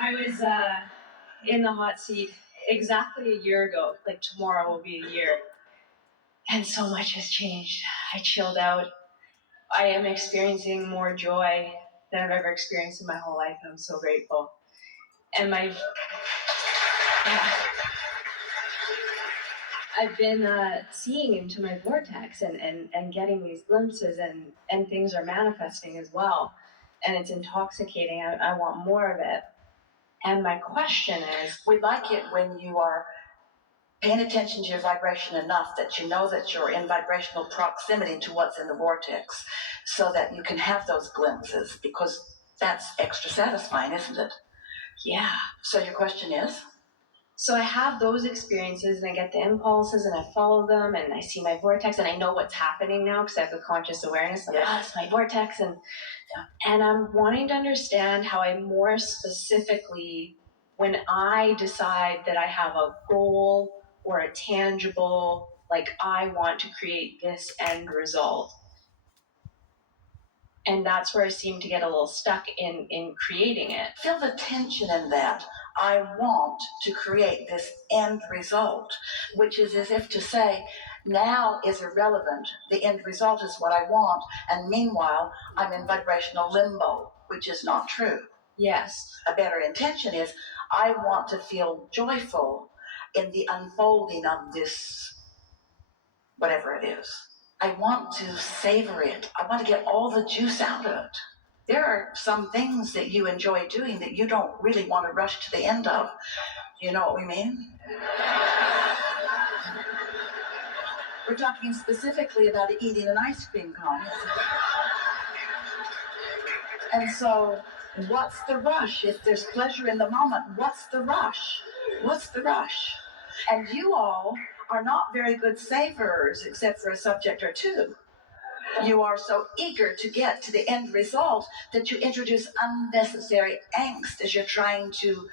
I was in the hot seat exactly a year ago. Like tomorrow will be a year. And so much has changed. I chilled out. I am experiencing more joy than I've ever experienced in my whole life. And I'm so grateful. And I've been seeing into my vortex and getting these glimpses and things are manifesting as well. And it's intoxicating. I want more of it. And my question is, we like it when you are paying attention to your vibration enough that you know that you're in vibrational proximity to what's in the vortex so that you can have those glimpses, because that's extra satisfying, isn't it? yeah. So your question is? So I have those experiences and I get the impulses and I follow them and I see my vortex and I know what's happening now because I have the conscious awareness of, it's my vortex. And I'm wanting to understand how I more specifically, when I decide that I have a goal or a tangible, like I want to create this end result. And that's where I seem to get a little stuck in creating it. Feel the tension in that. I want to create this end result, which is as if to say, now is irrelevant. The end result is what I want. And meanwhile, I'm in vibrational limbo, which is not true. Yes. A better intention is, I want to feel joyful in the unfolding of this, whatever it is. I want to savor it. I want to get all the juice out of it. There are some things that you enjoy doing that you don't really want to rush to the end of. You know what we mean? We're talking specifically about eating an ice cream cone. And so, what's the rush? If there's pleasure in the moment, what's the rush? What's the rush? And you all are not very good savourers except for a subject or two. You are so eager to get to the end result that you introduce unnecessary angst as you're trying to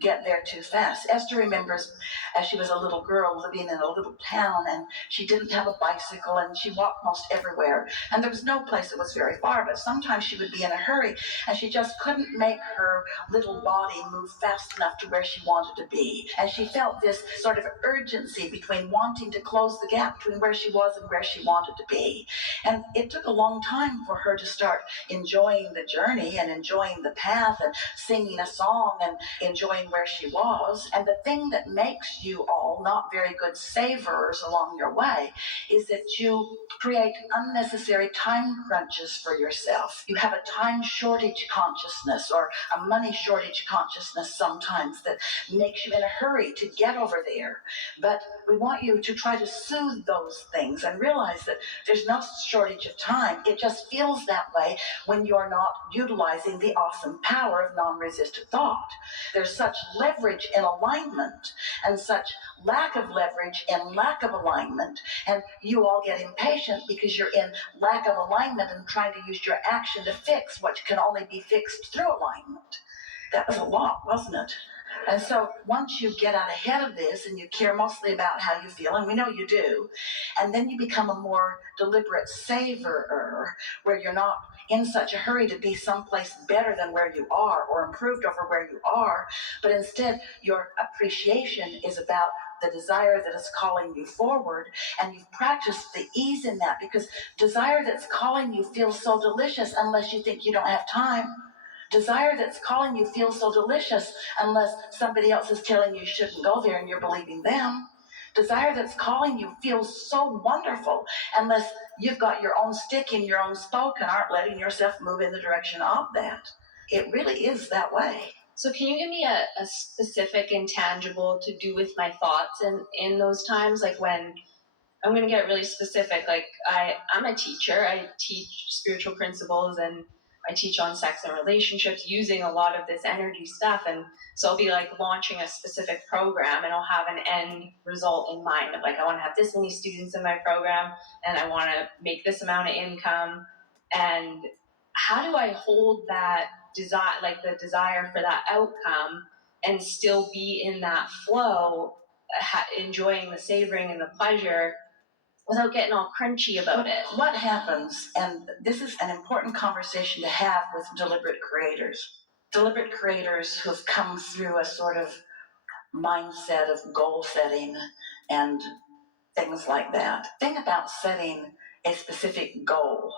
get there too fast. Esther remembers as she was a little girl living in a little town, and she didn't have a bicycle, and she walked most everywhere, and there was no place that was very far, but sometimes she would be in a hurry and she just couldn't make her little body move fast enough to where she wanted to be, and she felt this sort of urgency between wanting to close the gap between where she was and where she wanted to be. And it took a long time for her to start enjoying the journey and enjoying the path and singing a song and enjoying where she was. And the thing that makes you all not very good savers along your way is that you create unnecessary time crunches for yourself. You have a time shortage consciousness or a money shortage consciousness sometimes that makes you in a hurry to get over there. But we want you to try to soothe those things and realize that there's no shortage of time. It just feels that way when you're not utilizing the awesome power of non-resistant thought. There's such leverage in alignment and such lack of leverage in lack of alignment, and you all get impatient because you're in lack of alignment and trying to use your action to fix what can only be fixed through alignment. That was a lot, wasn't it? And so once you get out ahead of this and you care mostly about how you feel, and we know you do, and then you become a more deliberate savorer, where you're not in such a hurry to be someplace better than where you are or improved over where you are, but instead your appreciation is about the desire that is calling you forward, and you've practiced the ease in that, because desire that's calling you feels so delicious unless you think you don't have time. Desire that's calling you feels so delicious unless somebody else is telling you shouldn't go there and you're believing them. Desire that's calling you feels so wonderful unless you've got your own stick in your own spoke and aren't letting yourself move in the direction of that. It really is that way. So can you give me a specific intangible to do with my thoughts in those times? Like when I'm going to get really specific, like I'm a teacher. I teach spiritual principles and I teach on sex and relationships using a lot of this energy stuff. And so I'll be like launching a specific program and I'll have an end result in mind of like, I want to have this many students in my program and I want to make this amount of income. And how do I hold that desire, like the desire for that outcome, and still be in that flow, enjoying the savoring and the pleasure without getting all crunchy about it? What happens, and this is an important conversation to have with deliberate creators, deliberate creators who've come through a sort of mindset of goal setting and things like that. The thing about setting a specific goal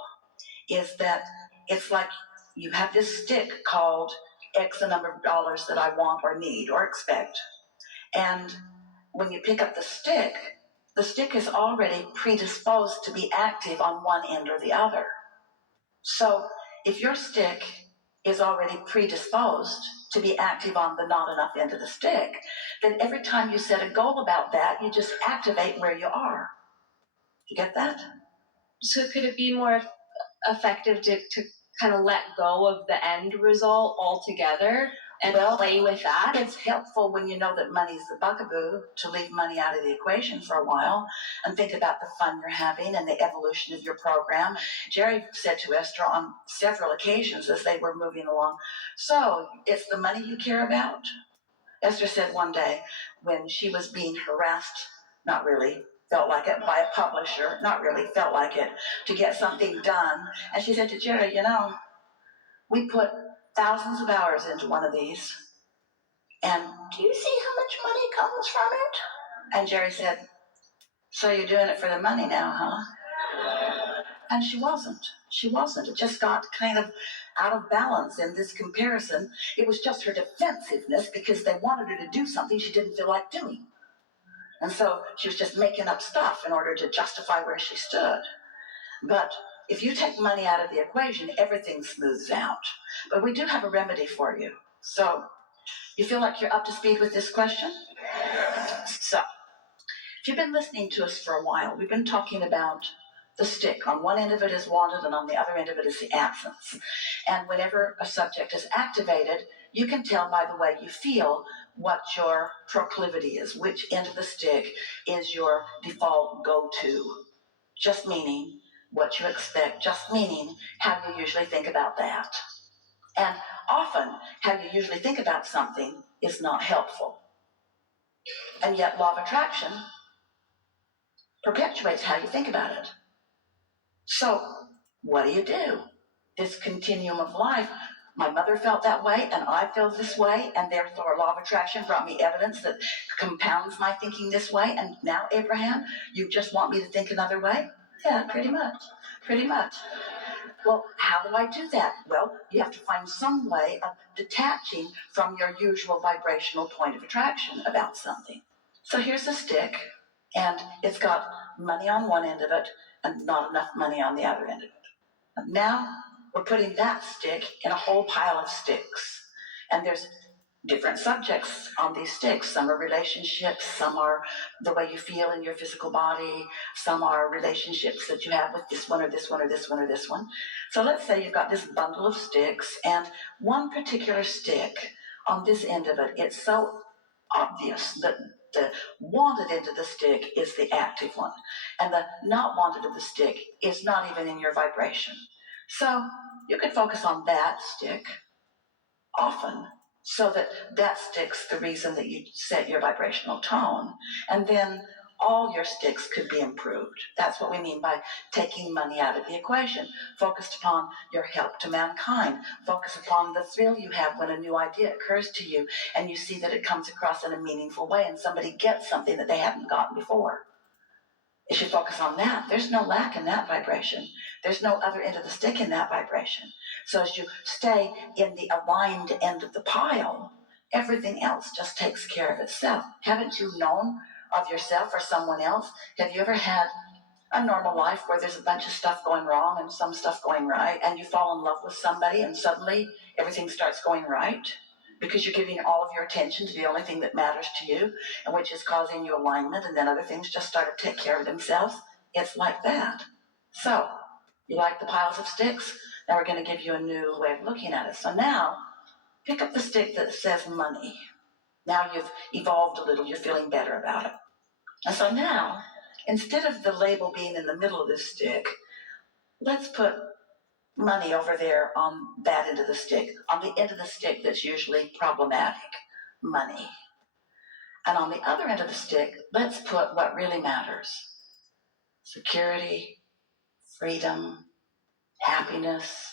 is that it's like you have this stick called X the number of dollars that I want or need or expect. And when you pick up the stick is already predisposed to be active on one end or the other. So if your stick is already predisposed to be active on the not enough end of the stick, then every time you set a goal about that, you just activate where you are. You get that? So could it be more effective to kind of let go of the end result altogether and play with that? It's helpful when you know that money's the bugaboo to leave money out of the equation for a while and think about the fun you're having and the evolution of your program. Jerry said to Esther on several occasions as they were moving along, so it's the money you care about? Esther said one day when she was being harassed, not really, felt like it, by a publisher, not really, felt like it, to get something done. And she said to Jerry, you know, we put thousands of hours into one of these, and do you see how much money comes from it? And Jerry said, so you're doing it for the money now, huh? And she wasn't. She wasn't. It just got kind of out of balance in this comparison. It was just her defensiveness because they wanted her to do something she didn't feel like doing. And so she was just making up stuff in order to justify where she stood. But if you take money out of the equation, everything smooths out. But we do have a remedy for you. So you feel like you're up to speed with this question? So if you've been listening to us for a while, we've been talking about the stick. On one end of it is wanted, and on the other end of it is the absence. And whenever a subject is activated, you can tell by the way you feel what your proclivity is, which end of the stick is your default go-to. Just meaning what you expect, just meaning how you usually think about that. And often, how you usually think about something is not helpful. And yet, law of attraction perpetuates how you think about it. So, what do? This continuum of life, my mother felt that way, and I feel this way, and therefore law of attraction brought me evidence that compounds my thinking this way, and now, Abraham, you just want me to think another way? Yeah, pretty much. Well, how do I do that? Well, you have to find some way of detaching from your usual vibrational point of attraction about something. So here's a stick, and it's got money on one end of it and not enough money on the other end of it. And now we're putting that stick in a whole pile of sticks. And there's different subjects on these sticks. Some are relationships, some are the way you feel in your physical body, some are relationships that you have with this one or this one or this one or this one. So let's say you've got this bundle of sticks, and one particular stick on this end of it, it's so obvious that the wanted end of the stick is the active one, and the not wanted of the stick is not even in your vibration. So you could focus on that stick often, so that that stick's the reason that you set your vibrational tone, and then all your sticks could be improved. That's what we mean by taking money out of the equation. Focused upon your help to mankind. Focus upon the thrill you have when a new idea occurs to you and you see that it comes across in a meaningful way and somebody gets something that they hadn't gotten before. If you focus on that, there's no lack in that vibration. There's no other end of the stick in that vibration. So as you stay in the aligned end of the pile, everything else just takes care of itself. Haven't you known of yourself or someone else? Have you ever had a normal life where there's a bunch of stuff going wrong and some stuff going right, and you fall in love with somebody and suddenly everything starts going right? Because you're giving all of your attention to the only thing that matters to you, and which is causing you alignment, and then other things just start to take care of themselves. It's like that. So, you like the piles of sticks? Now we're going to give you a new way of looking at it. So now, pick up the stick that says money. Now you've evolved a little, you're feeling better about it. And so now, instead of the label being in the middle of this stick, let's put money over there on that end of the stick, on the end of the stick that's usually problematic, money. And on the other end of the stick, let's put what really matters: security, freedom, happiness,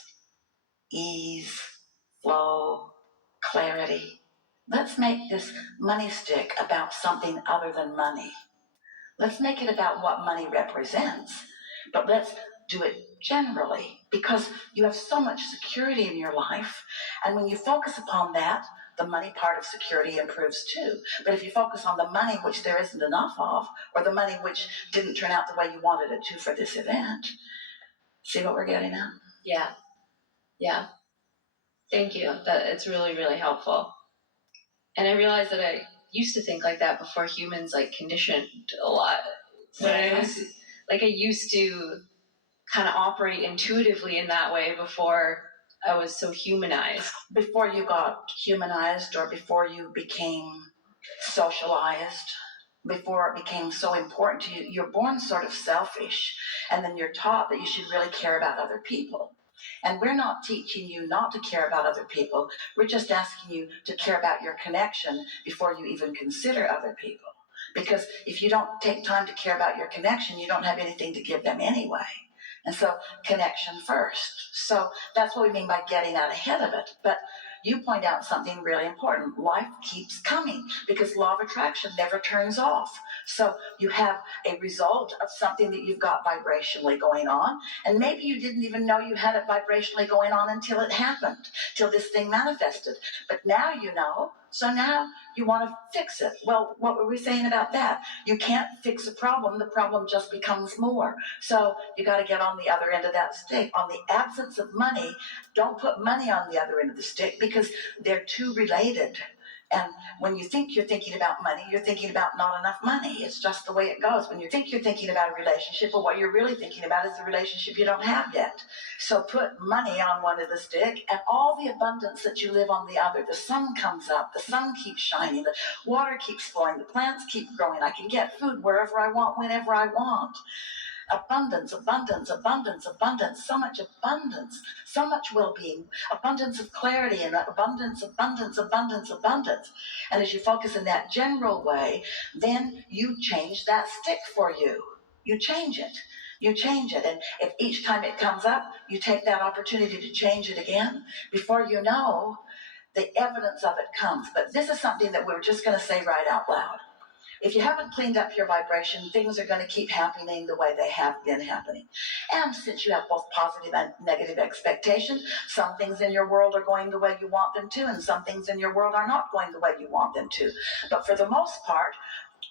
ease, flow, clarity. Let's make this money stick about something other than money. Let's make it about what money represents, but let's do it generally because you have so much security in your life. And when you focus upon that, the money part of security improves too. But if you focus on the money, which there isn't enough of, or the money which didn't turn out the way you wanted it to for this event, see what we're getting at? Yeah. Yeah. Thank you. It's really, really helpful. And I realized that I used to think like that before humans like conditioned a lot. But I used to kind of operate intuitively in that way before I was so humanized. Before you got humanized or before you became socialized, before it became so important to you, you're born sort of selfish, and then you're taught that you should really care about other people. And we're not teaching you not to care about other people. We're just asking you to care about your connection before you even consider other people. Because if you don't take time to care about your connection, you don't have anything to give them anyway. And so connection first. So that's what we mean by getting out ahead of it. But you point out something really important. Life keeps coming because law of attraction never turns off. So you have a result of something that you've got vibrationally going on, and maybe you didn't even know you had it vibrationally going on until it happened, till this thing manifested. But now you know, so now you want to fix it. Well, what were we saying about that? You can't fix a problem, the problem just becomes more. So you got to get on the other end of that stick. On the absence of money, don't put money on the other end of the stick because they're too related. And when you think you're thinking about money, you're thinking about not enough money. It's just the way it goes. When you think you're thinking about a relationship, but what you're really thinking about is the relationship you don't have yet. So put money on one of the stick and all the abundance that you live on the other. The sun comes up, the sun keeps shining, the water keeps flowing, the plants keep growing. I can get food wherever I want, whenever I want. Abundance, abundance, abundance, abundance, so much abundance, so much well-being, abundance of clarity, and abundance, abundance, abundance, abundance. And as you focus in that general way, then you change that stick for you. You change it. You change it. And if each time it comes up, you take that opportunity to change it again, before you know, the evidence of it comes. But this is something that we're just going to say right out loud. If you haven't cleaned up your vibration, things are going to keep happening the way they have been happening. And since you have both positive and negative expectations, some things in your world are going the way you want them to, and some things in your world are not going the way you want them to. But for the most part,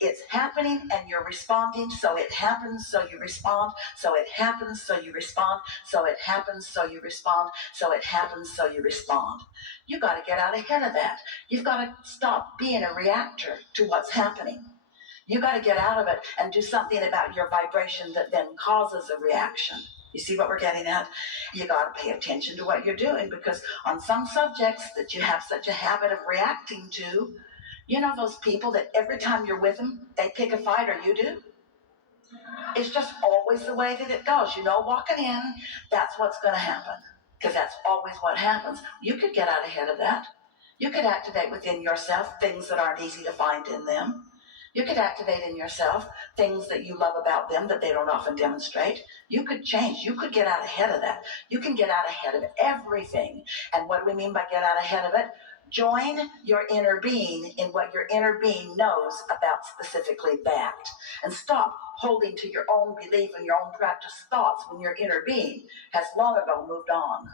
it's happening and you're responding, so it happens, so you respond, so it happens, so you respond, so it happens, so you respond, so it happens, so you respond. You've got to get out ahead of that. You've got to stop being a reactor to what's happening. You got to get out of it and do something about your vibration that then causes a reaction. You see what we're getting at? You got to pay attention to what you're doing, because on some subjects that you have such a habit of reacting to, you know those people that every time you're with them, they pick a fight, or you do? It's just always the way that it goes. You know, walking in, that's what's going to happen, because that's always what happens. You could get out ahead of that. You could activate within yourself things that aren't easy to find in them. You could activate in yourself things that you love about them that they don't often demonstrate. You could change. You could get out ahead of that. You can get out ahead of everything. And what do we mean by get out ahead of it? Join your inner being in what your inner being knows about specifically that. And stop holding to your own belief and your own practice thoughts when your inner being has long ago moved on.